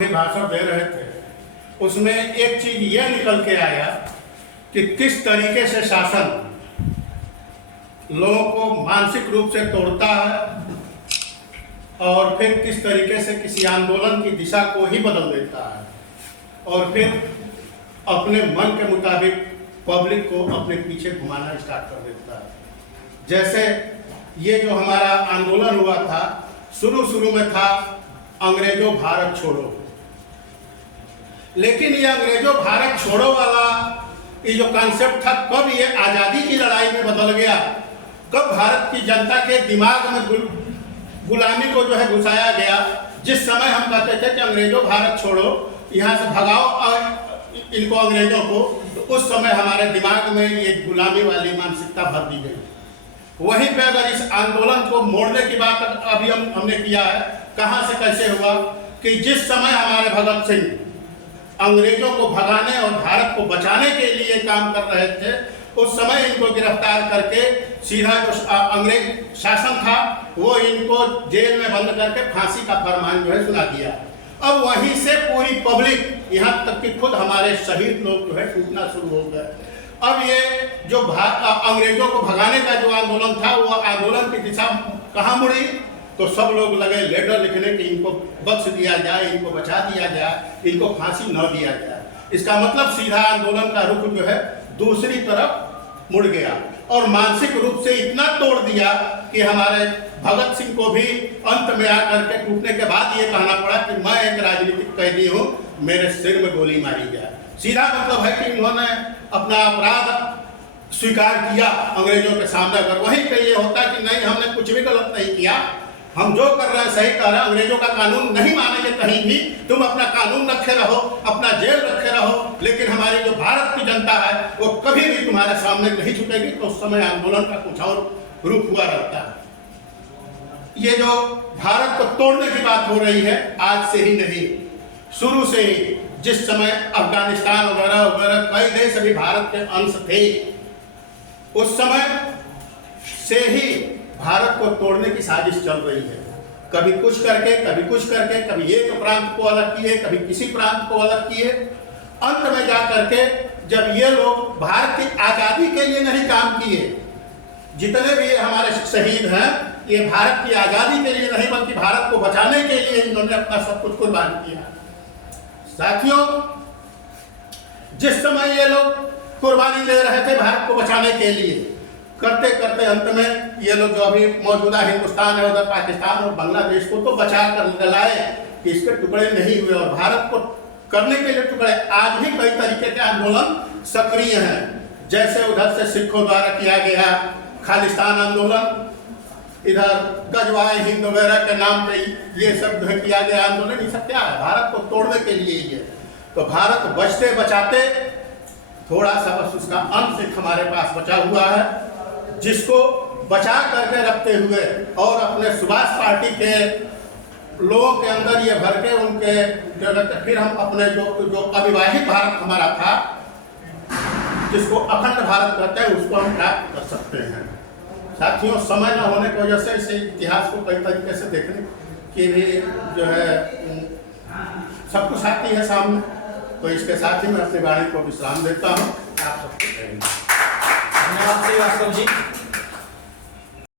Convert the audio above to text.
भाषण दे रहे थे उसमें एक चीज यह निकल के आया कि किस तरीके से शासन लोगों को मानसिक रूप से तोड़ता है और फिर किस तरीके से किसी आंदोलन की दिशा को ही बदल देता है और फिर अपने मन के मुताबिक पब्लिक को अपने पीछे घुमाना स्टार्ट कर देता है। जैसे ये जो हमारा आंदोलन हुआ था, शुरू में था अंग्रेजों भारत छोड़ो, लेकिन ये अंग्रेजों भारत छोड़ो वाला ये जो कॉन्सेप्ट था, कब ये आज़ादी की लड़ाई में बदल गया, कब भारत की जनता के दिमाग में गुलामी को जो है घुसाया गया। जिस समय हम कहते थे कि अंग्रेजों भारत छोड़ो, यहाँ से भगाओ इनको अंग्रेजों को, तो उस समय हमारे दिमाग में ये गुलामी वाली मानसिकता भर दी गई। वहीं पे अगर इस आंदोलन को मोड़ने की बात अभी हमने किया है, कहाँ से कैसे हुआ कि जिस समय हमारे भगत सिंह अंग्रेजों को भगाने और भारत को बचाने के लिए काम कर रहे थे, उस समय इनको गिरफ्तार करके सीधा जो अंग्रेज शासन था वो इनको जेल में बंद करके फांसी का फरमान जो है सुना दिया। अब वहीं से पूरी पब्लिक, यहाँ तक कि खुद हमारे शहीद लोग जो है टूटना शुरू हो गए। अब ये जो अंग्रेजों को भगाने का जो आंदोलन था, वो आंदोलन की दिशा कहाँ मुड़ी, तो सब लोग लगे लेटर लिखने कि इनको बख्श दिया जाए, इनको बचा दिया जाए, इनको फांसी न दिया जाए। इसका मतलब सीधा आंदोलन का रुख जो है दूसरी तरफ मुड़ गया और मानसिक रूप से इतना तोड़ दिया कि हमारे भगत सिंह को भी अंत में आकर के टूटने के बाद ये कहना पड़ा कि मैं एक राजनीतिक कैदी हूँ, मेरे सिर में गोली मारी जाए। सीधा मतलब है कि इन्होंने अपना अपराध स्वीकार किया अंग्रेजों के सामने। अगर वहीं पे ये होता कि नहीं, हमने कुछ भी गलत नहीं किया, हम जो कर रहे हैं सही कर रहे हैं, अंग्रेजों का कानून नहीं मानेंगे कहीं भी, तुम अपना कानून रखे रहो, अपना जेल रखे रहो, लेकिन हमारी जो भारत की जनता है वो कभी भी तुम्हारे सामने नहीं झुकेगी। तो उस समय आंदोलन का कुछ और रूप हुआ रहता है। ये जो भारत को तोड़ने की बात हो रही है, आज से ही नहीं, शुरू से ही, जिस समय अफगानिस्तान वगैरह वगैरह कई देश अभी भारत के अंश थे, उस समय से ही भारत को तोड़ने की साजिश चल रही है। कभी कुछ करके, कभी कुछ करके, कभी एक प्रांत को अलग किए, कभी किसी प्रांत को अलग किए। अंत में जा करके जब ये लोग भारत की आज़ादी के लिए नहीं काम किए, जितने भी हमारे शहीद हैं, ये भारत की आज़ादी के लिए नहीं बल्कि भारत को बचाने के लिए इन्होंने अपना सब कुछ कुर्बान किया। साथियों, जिस समय ये लोग कुर्बानी दे रहे थे भारत को बचाने के लिए, करते करते अंत में ये लोग जो अभी मौजूदा हिंदुस्तान है, उधर पाकिस्तान और बांग्लादेश को तो बचा कर लाए कि इसके टुकड़े नहीं हुए, और भारत को करने के लिए टुकड़े। आज भी कई तरीके के आंदोलन सक्रिय हैं, जैसे उधर से सिखों द्वारा किया गया खालिस्तान आंदोलन, इधर गजवाए हिंद वगैरह के नाम पे ये सब किया गया आंदोलन। ये सब क्या है? भारत को तोड़ने के लिए ही है। तो भारत बचते बचाते थोड़ा सा बस उसका अंश एक हमारे पास बचा हुआ है, जिसको बचा करके रखते हुए और अपने सुभाष पार्टी के लोगों के अंदर ये भर के उनके फिर हम अपने जो अविवाहित भारत हमारा था, जिसको अखंड भारत कहते हैं, उसको हम प्राप्त कर सकते हैं। साथियों, समय न होने की वजह से इस इतिहास को कई तरीके से देखने की भी जो है सब कुछ आती है सामने। तो इसके साथ ही मैं अपनी वाणी को विश्राम देता हूँ। आप सबको धन्यवाद श्रीवास्तव जी।